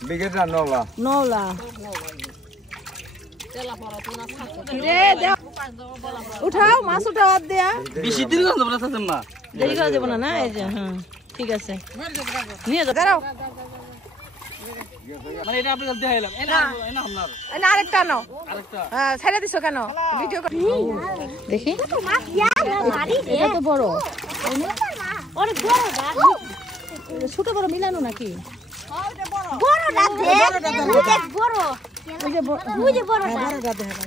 Bigetnya nola. Nola. উঠাও মাছ উঠাও up দেয়া বেশি দিন না তোমরা থাকতে না দেরি করা যাবে না না এই যে হ্যাঁ ঠিক আছে নিয়ে যাও দাঁড়াও মানে এটা আপনাদের দেখাইলাম এনা আপনার না আরেকটা নাও আরেকটা হ্যাঁ ছেড়ে দিছো কেন ভিডিও দেখি মাছ ইয়া না বাড়ি এটা তো বড় অনেক বড় না ছোট বড় মিলানো নাকি বড়টা দেখ বড় ওই যে ওই যে বড়টা বড়টা দেখা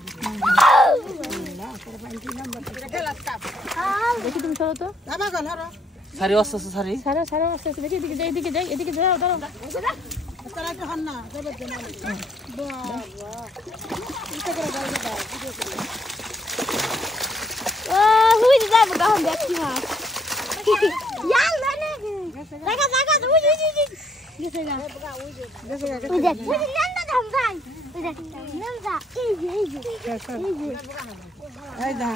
দেখি তুমি সরো তো সারি আস্তে আস্তে সারি সারো সারো আস্তে আস্তে দেখি এদিকে যাই এদিকে যাও দাঁড়াও ও হুই যাব গাম দেখি মাছ ইয়াল মানে দেখা দেখা উই গেছে গা ওই দেখ ওই নান্দা ধাম ভাই ওই দেখ নান্দা এই যে এই দা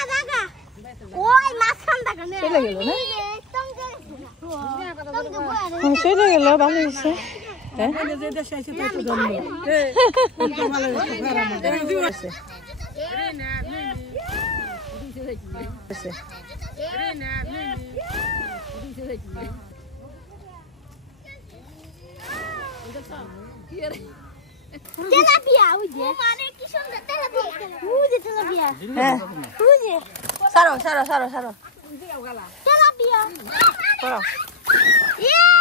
দেখা ওই মাছ খান্দা কেন চলে গেল না তঙ্গে চলে গেল ভালো হয়েছে তেলাপিয়া ওই যে মানে কি সুন্দর তেলাপিয়া ওই যে তেলাপিয়া হ্যাঁ ওই যে সারো সারো সারো সারো তেলাপিয়া সারো ইয়া